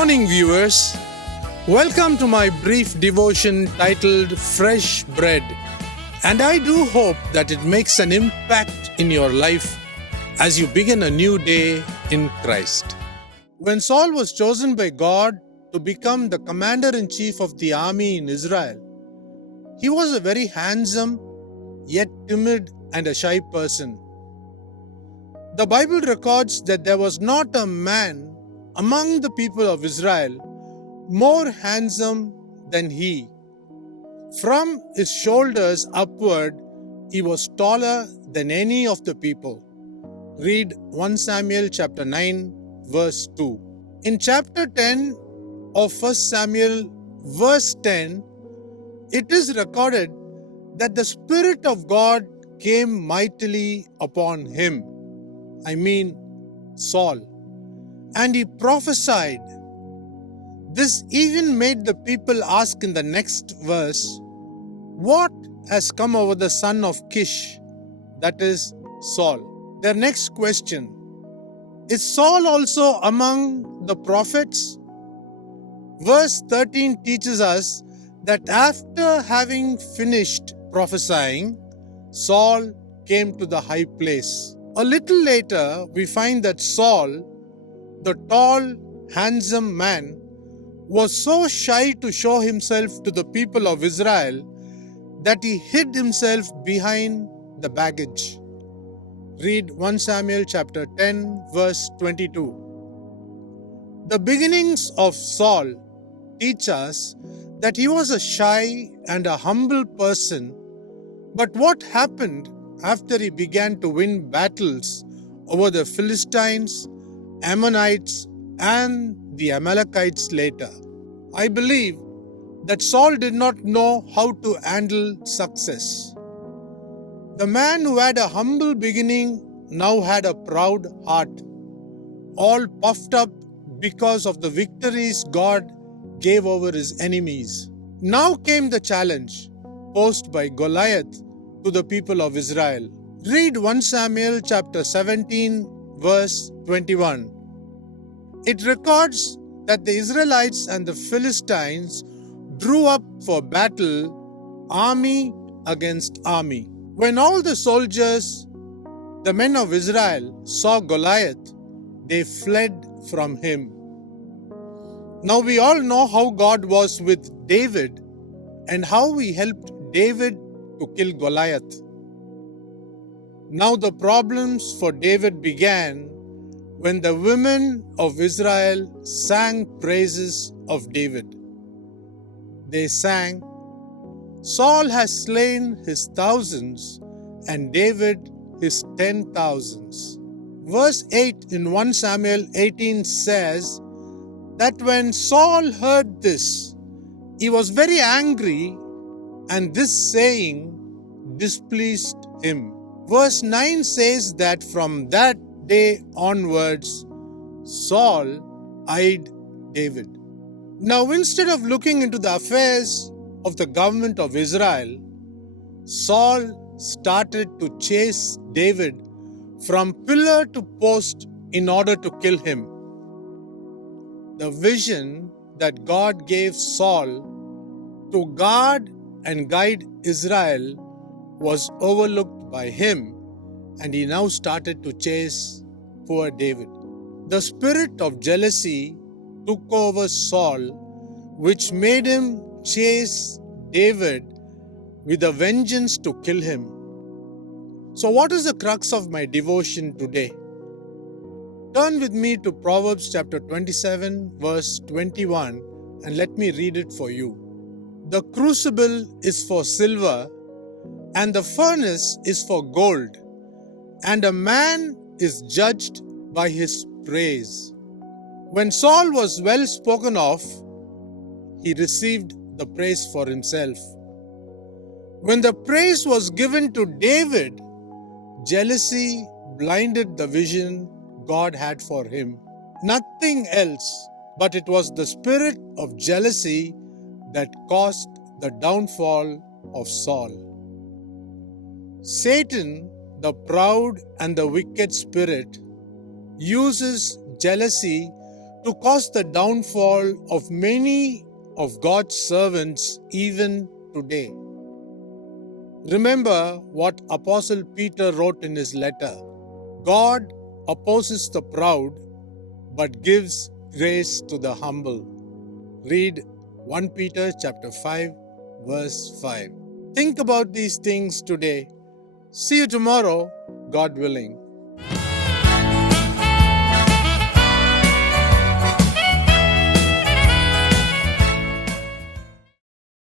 morning, viewers. Welcome to my brief devotion titled Freshbread. And I do hope that it makes an impact in your life as you begin a new day in Christ. When Saul was chosen by God to become the commander-in-chief of the army in Israel, he was a very handsome, yet timid and a shy person. The Bible records that there was not a man among the people of Israel more handsome than he. From his shoulders upward, he was taller than any of the people. Read 1 Samuel chapter 9, verse 2. In chapter 10 of 1 Samuel, verse 10, it is recorded that the Spirit of God came mightily upon him. Saul. And he prophesied. This even made the people ask in the next verse, "What has come over the son of Kish?" That is Saul. Their next question, is Saul also among the prophets? Verse 13 teaches us that after having finished prophesying, Saul came to the high place. A little later, we find that Saul, the tall, handsome man, was so shy to show himself to the people of Israel that he hid himself behind the baggage. Read 1 Samuel chapter 10, verse 22. The beginnings of Saul teach us that he was a shy and a humble person, but what happened after he began to win battles over the Philistines, Ammonites, and the Amalekites later? I believe that Saul did not know how to handle success. The man who had a humble beginning now had a proud heart, all puffed up because of the victories God gave over his enemies. Now came the challenge posed by Goliath to the people of Israel. Read 1 Samuel chapter 17, verse 21. It records that the Israelites and the Philistines drew up for battle, army against army. When all the soldiers, the men of Israel, saw Goliath, they fled from him. Now we all know how God was with David and how he helped David to kill Goliath. Now the problems for David began when the women of Israel sang praises of David. They sang, "Saul has slain his thousands and David his 10,000s." Verse 8 in 1 Samuel 18 says that when Saul heard this, he was very angry, and this saying displeased him. Verse 9 says that from that day onwards, Saul eyed David. Now, instead of looking into the affairs of the government of Israel, Saul started to chase David from pillar to post in order to kill him. The vision that God gave Saul to guard and guide Israel was overlooked by him, and he now started to chase poor David. The spirit of jealousy took over Saul, which made him chase David with a vengeance to kill him. So what is the crux of my devotion today? Turn with me to Proverbs chapter 27, verse 21, and let me read it for you. The crucible is for silver, and the furnace is for gold, and a man is judged by his praise. When Saul was well spoken of, he received the praise for himself. When the praise was given to David, jealousy blinded the vision God had for him. Nothing else, but it was the spirit of jealousy that caused the downfall of Saul. Satan, the proud and the wicked spirit, uses jealousy to cause the downfall of many of God's servants even today. Remember what Apostle Peter wrote in his letter. God opposes the proud, but gives grace to the humble. Read 1 Peter chapter 5, verse 5. Think about these things today. See you tomorrow, God willing.